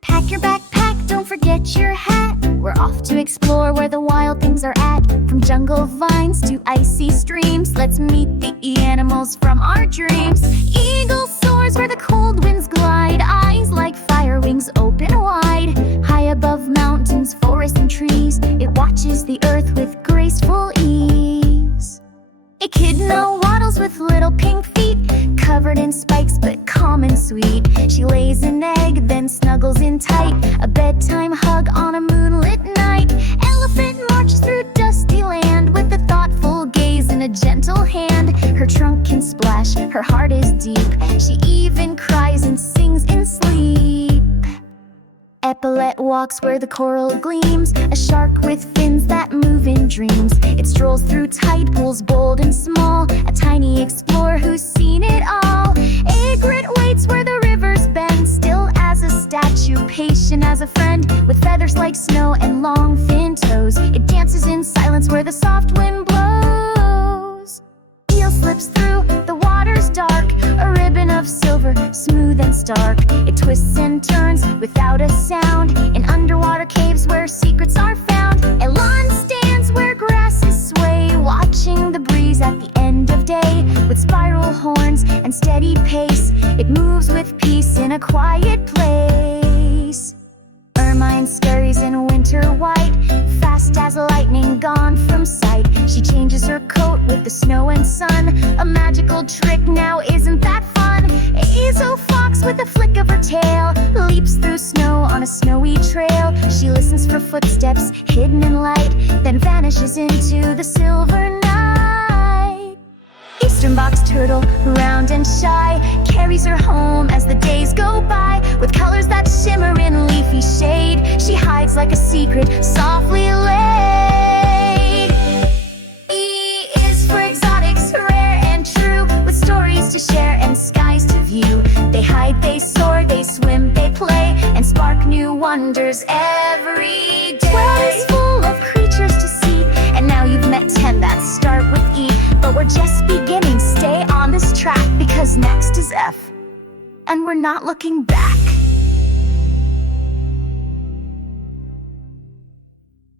Pack your backpack, don't forget your hat. We're off to explore where the wild things are at. From jungle vines to icy streams, let's meet the animals from our dreams. Eagle soars where the cold winds glide, eyes like fire, wings open wide. High above mountains, forests and trees, it watches the earth with graceful ease. Echidna waddles with little pink feet, covered in spikes but calm and sweet. She lays an egg, then snuggles in tight, a bedtime hug on a moonlit night. Elephant marches through dusty land with a thoughtful gaze and a gentle hand. Her trunk can splash, her heart is deep, she even cries and sings in sleep. Epaulet walks where the coral gleams, a shark with fins that move in dreams. It strolls through tide pools, bold and small, a tiny explorer who's seen it all. Egret waits where the rivers bend, still as a statue, patient as a friend. With feathers like snow and long thin toes, it dances in silence where the soft wind blows. Eel slips through, the water's dark, a ribbon of silver, smooth and stark. It twists and turns without a sound, in underwater caves where secrets are found. Elan stands where grasses sway, watching the breeze at the end of day. With spiral horns and steady pace, it moves with peace in a quiet place. Ermine scurries in winter white, fast as lightning gone from sight. She changes her coat with the snow and sun, a magical trick now, isn't that fun? Azo fox with a flick of her tail leaps through snow on a snowy trail. She listens for footsteps hidden in light, then vanishes into the silver night. Eastern box turtle, round and shy, carries her home as the days go by. With colors that shimmer in leafy shade, she hides like a secret softly laid. E is for exotics, rare and true, with stories to share and skies to view. They hide, they soar, they swim, they play, and spark new wonders every day. World is full of creatures to see, and now you've met 10 that start with E. But we're just beginning, stay on this track, because next is F, and we're not looking back.